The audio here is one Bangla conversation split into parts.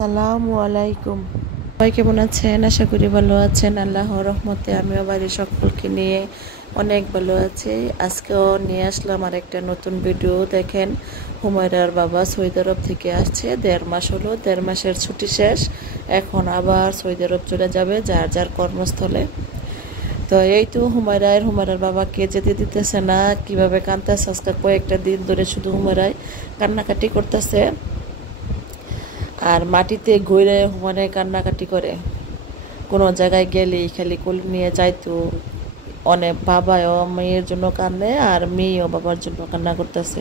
আসসালামু আলাইকুম, সবাই কেমন আছেন? আশা করি ভালো আছেন। আল্লাহর রহমতে আমিও বাড়ির সকলকে নিয়ে অনেক ভালো আছি। আজকেও নিয়ে আসলাম আর একটা নতুন ভিডিও। দেখেন, হুমায়রার বাবা সৌদি আরব থেকে আসছে। 1.5 মাস হলো, 1.5 মাসের ছুটি শেষ, এখন আবার সৌদি আরব চলে যাবে যার যার কর্মস্থলে। তো এই তো হুমায়রার বাবাকে যেতে দিতেছে না, কিভাবে কাঁদতেছে। আজকে কয়েকটা দিন ধরে শুধু হুমায়রাই কান্নাকাটি করতেছে, আর মাটিতে ঘুরে হুমায়রা কান্নাকাটি করে। কোনো জায়গায় গেলেই খালি কোলে নিয়ে যাইতো। অনেক বাবাও মেয়ের জন্য কান্দে, আর মেয়েও বাবার জন্য কান্না করতেছে।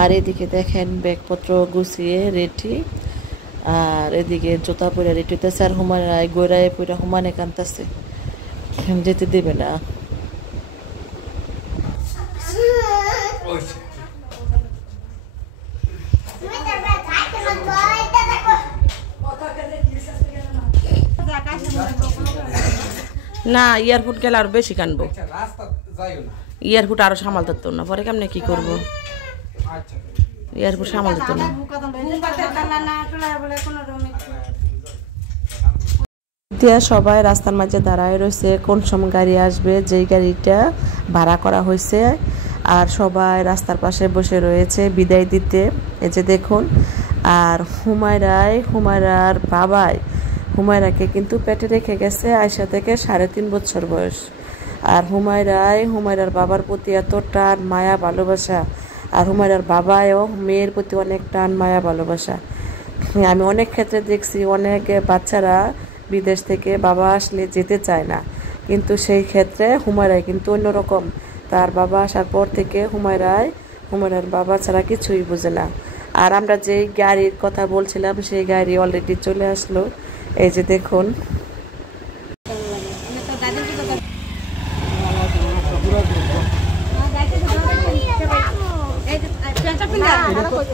আর এদিকে দেখেন ব্যাগপত্র গুছিয়ে রেডি, আর এদিকে জুতা পরে রেডি হইতেছে। আর হুমায়রায় গোড়ায় পরে হুমানে কান্দতেছে, যেতে দেবে না। না, এয়ারপোর্ট গেলে আরো বেশি কানবো। এয়ারপোর্ট আরো সামাল ধরতো না, পরে কেমনে কি করবো? এয়ারপোর্ট সামাল ধরতো না। সবাই রাস্তার মাঝে দাঁড়ায় রয়েছে, কোন সময় গাড়ি আসবে, যেই গাড়িটা ভাড়া করা হয়েছে। আর সবাই রাস্তার পাশে বসে রয়েছে বিদায় দিতে। এই যে দেখুন, আর হুমায়রার বাবাই হুমায়রাকে কিন্তু পেটে রেখে গেছে আয়সা থেকে 3.5 বছর বয়স। আর হুমায়রার বাবার প্রতি এত টান মায়া ভালোবাসা, আর হুমায়রার বাবাও মেয়ের প্রতি অনেক টান মায়া ভালোবাসা। আমি অনেক ক্ষেত্রে দেখছি, অনেক বাচ্চারা বিদেশ থেকে বাবা আসলে যেতে চায় না, কিন্তু সেই ক্ষেত্রে হুমায়রাই কিন্তু অন্যরকম। তার বাবা আসার পর থেকে হুমায়রার বাবা ছাড়া কিছুই বোঝে না। আর আমরা যেই গাড়ির কথা বলছিলাম, সেই গাড়ি অলরেডি চলে আসলো। এই যে দেখুন,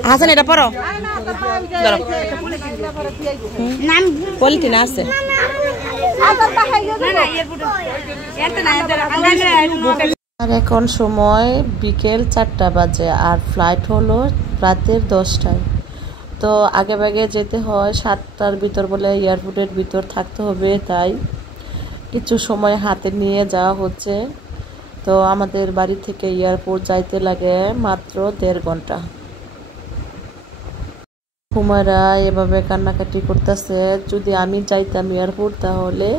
হাসান এটা পড়ো, পলিথিন আছে। আর এখন সময় বিকেল 4টা বাজে, আর ফ্লাইট হলো রাতের 10টায়। তো আগে ভাগে যেতে হয়, 7টার ভিতর বলে এয়ারপোর্টের ভিতর থাকতে হবে, তাই কিছু সময় হাতে নিয়ে যাওয়া হচ্ছে। তো আমাদের বাড়ি থেকে এয়ারপোর্ট যাইতে লাগে মাত্র 1.5 ঘন্টা। হুমায়রা এভাবে কান্নাকাটি করতেছে। যদি আমি যাইতাম এয়ারপোর্ট, তাহলে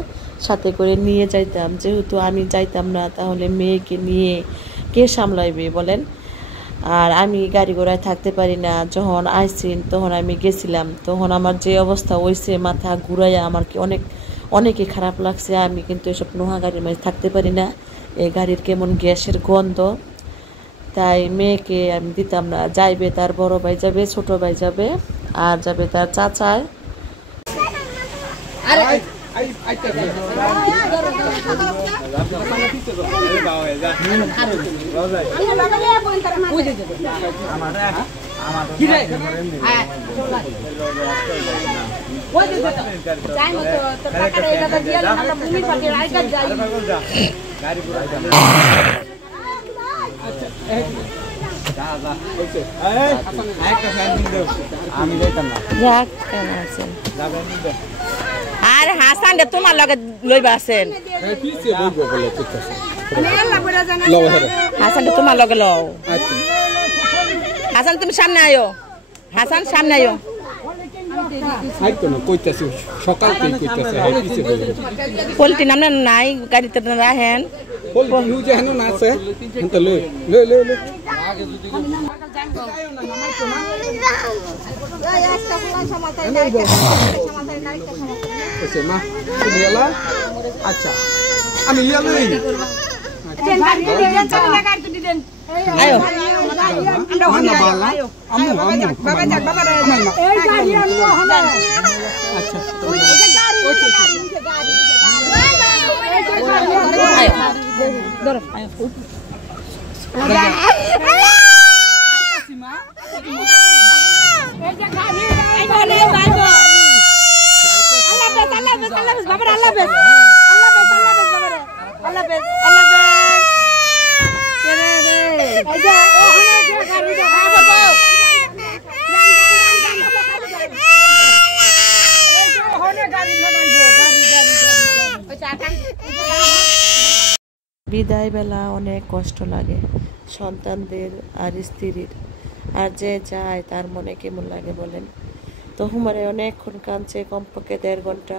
সাথে করে নিয়ে যাইতাম। যেহেতু আমি যাইতাম না, তাহলে মেয়েকে নিয়ে কে সামলাইবে বলেন? আর আমি গাড়ি ঘোড়ায় থাকতে পারি না। যখন আইসিন তখন আমি গেছিলাম, তখন আমার যে অবস্থা হয়েছে, মাথা ঘুরাইয়া আমার কি অনেকই খারাপ লাগছে। আমি কিন্তু এসব নোহা গাড়ির মাঝে থাকতে পারি না। এই গাড়ির কেমন গ্যাসের গন্ধ, তাই মেয়েকে আমি দিতাম না। যাইবে তার বড় ভাই যাবে, ছোট ভাই যাবে, আর যাবে তার চাচায়। আর হাসান তোমার লগে লইবা আছেন, হাসান তোমার লগে লও। হাসান তুমি সামনে আয়ো, হাসান সামনে আয়ো। পলিথিন আমরা নাই গাড়িতে রাখেন। আচ্ছা, আমি বিদায় বেলা অনেক কষ্ট লাগে সন্তানদের আর স্ত্রীর, আর যে যায় তার মনে কেমন লাগে বলেন। তো হুমারে অনেকক্ষণ কাঁদছে, কমপক্ষে 1.5 ঘন্টা।